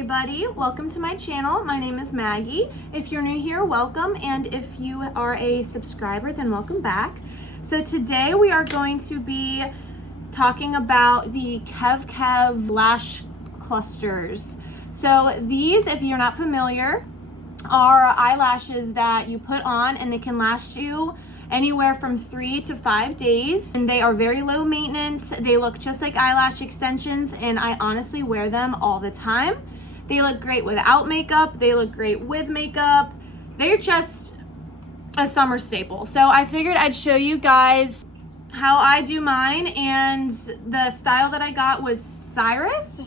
everybody, welcome to my channel. My name is Maggie. If you're new here, welcome, and if you are a subscriber, then welcome back. So today we are going to be talking about the KevKev lash clusters. So these, if you're not familiar, are eyelashes that you put on and they can last you anywhere from 3 to 5 days, and they are very low maintenance. They look just like eyelash extensions, and I honestly wear them all the time. They look great without makeup, they look great with makeup. They're just a summer staple. So I figured I'd show you guys how I do mine, and the style that I got was Cyrus,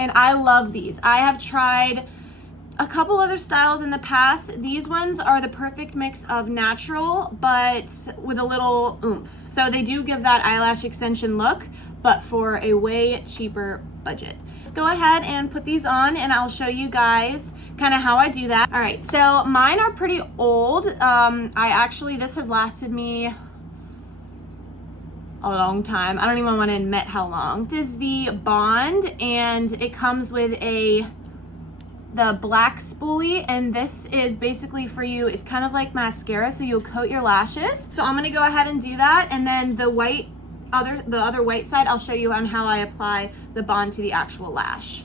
and I love these. I have tried a couple other styles in the past. These ones are the perfect mix of natural but with a little oomph. So they do give that eyelash extension look, but for a way cheaper budget. Let's go ahead and put these on and I'll show you guys kind of how I do that. All right, so mine are pretty old. This has lasted me a long time. I don't even want to admit how long. This is the Bond, and it comes with the black spoolie, and this is basically for you, it's kind of like mascara, so you'll coat your lashes. So I'm gonna go ahead and do that, and then the other white side, I'll show you on how I apply the Bond to the actual lash.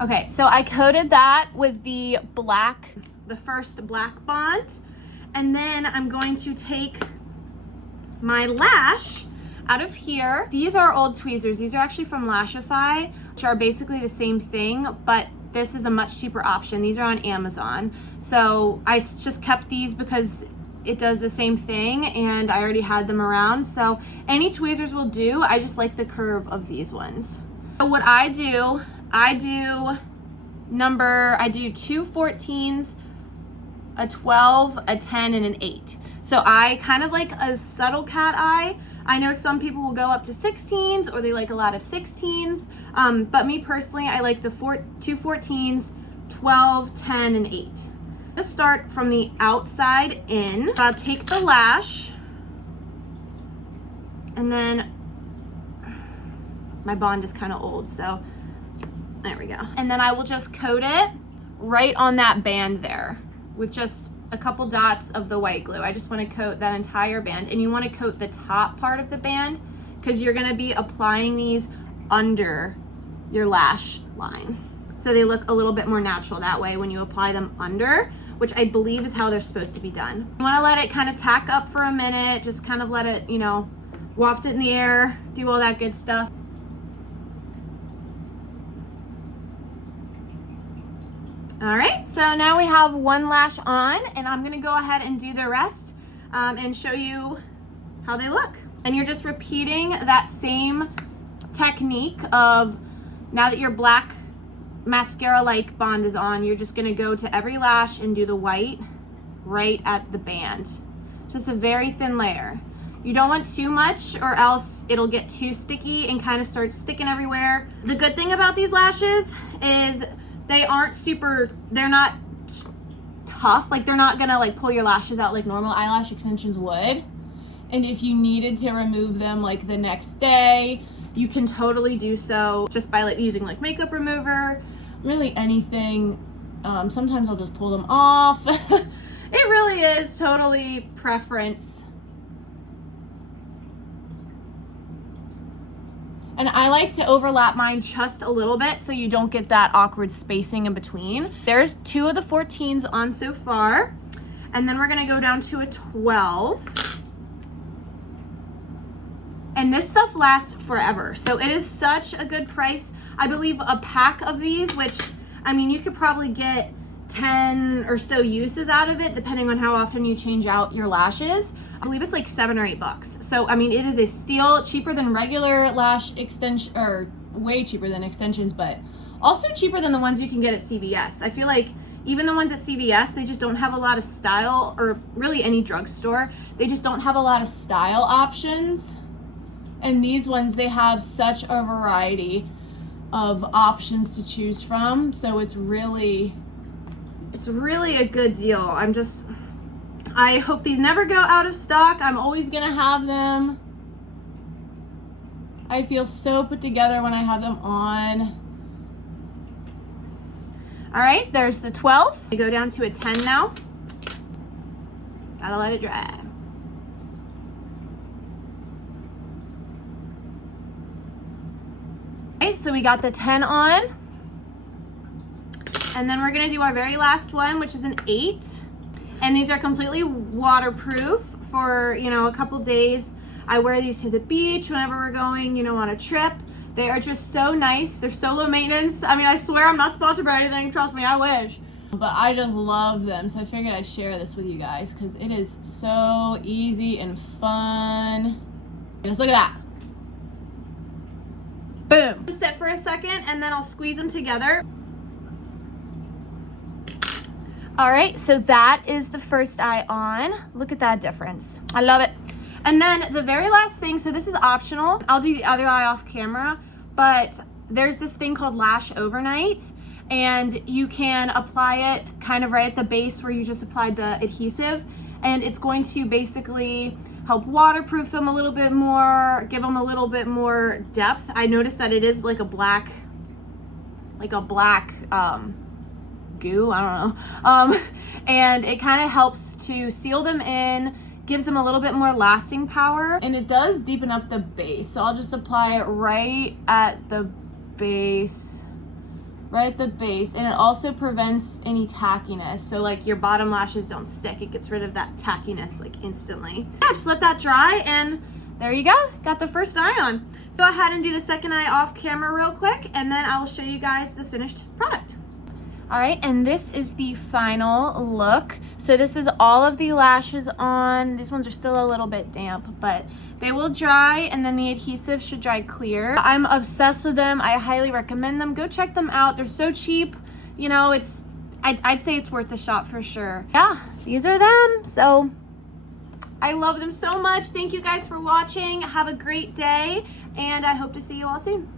Okay, so I coated that with the first black Bond, and then I'm going to take my lash out of here. These are old tweezers. These are actually from Lashify, which are basically the same thing, but this is a much cheaper option. These are on Amazon. So I just kept these because it does the same thing and I already had them around. So any tweezers will do. I just like the curve of these ones. So what I do two 14s, a 12, a 10, and an 8. So I kind of like a subtle cat eye. I know some people will go up to 16s or they like a lot of 16s, but me personally, I like the two 14s, 12, 10, and 8. Let's start from the outside in. I'll take the lash, and then my Bond is kind of old, so there we go. And then I will just coat it right on that band there with just a couple dots of the white glue. I just want to coat that entire band, and you want to coat the top part of the band because you're going to be applying these under your lash line. So they look a little bit more natural that way when you apply them under, which I believe is how they're supposed to be done. You want to let it kind of tack up for a minute, just kind of let it, waft it in the air, do all that good stuff. All right, so now we have one lash on, and I'm gonna go ahead and do the rest and show you how they look. And you're just repeating that same technique of, now that your black mascara-like Bond is on, you're just gonna go to every lash and do the white right at the band. Just a very thin layer. You don't want too much or else it'll get too sticky and kind of start sticking everywhere. The good thing about these lashes is they're not tough. Like, they're not gonna like pull your lashes out like normal eyelash extensions would. And if you needed to remove them like the next day, you can totally do so just by using like makeup remover, really anything. Sometimes I'll just pull them off. It really is totally preference. And I like to overlap mine just a little bit so you don't get that awkward spacing in between. There's 2 of the 14s on so far. And then we're gonna go down to a 12. And this stuff lasts forever. So it is such a good price. I believe a pack of these, which, I mean, you could probably get 10 or so uses out of it, depending on how often you change out your lashes. I believe it's like $7 or $8. So, I mean, it is a steal, cheaper than regular lash extension, or way cheaper than extensions, but also cheaper than the ones you can get at CVS. I feel like even the ones at CVS, they just don't have a lot of style, or really any drugstore, they just don't have a lot of style options. And these ones, they have such a variety of options to choose from. So it's really a good deal. I hope these never go out of stock. I'm always gonna have them. I feel so put together when I have them on. All right, there's the 12. I go down to a 10 now. Gotta let it dry. All right, so we got the 10 on. And then we're gonna do our very last one, which is an 8. And these are completely waterproof for, you know, a couple days. I wear these to the beach whenever we're going, you know, on a trip. They are just so nice. They're so low maintenance. I mean, I swear I'm not sponsored by anything. Trust me, I wish. But I just love them. So I figured I'd share this with you guys because it is so easy and fun. Just look at that. Boom. Sit for a second and then I'll squeeze them together. All right, so that is the first eye on. Look at that difference. I love it. And then the very last thing, so this is optional. I'll do the other eye off camera, but there's this thing called Lash Overnight, and you can apply it kind of right at the base where you just applied the adhesive, and it's going to basically help waterproof them a little bit more, give them a little bit more depth. I noticed that it is like a black goo, I don't know. And it kind of helps to seal them in, gives them a little bit more lasting power, and it does deepen up the base. So I'll just apply it right at the base, and it also prevents any tackiness. So like your bottom lashes don't stick. It gets rid of that tackiness like instantly. Yeah, just let that dry and there you go. Got the first eye on. So go ahead and do the second eye off camera real quick and then I will show you guys the finished product. All right, and this is the final look. So this is all of the lashes on. These ones are still a little bit damp, but they will dry and then the adhesive should dry clear. I'm obsessed with them. I highly recommend them. Go check them out. They're so cheap. You know, I'd say it's worth a shot for sure. Yeah, these are them. So I love them so much. Thank you guys for watching. Have a great day, and I hope to see you all soon.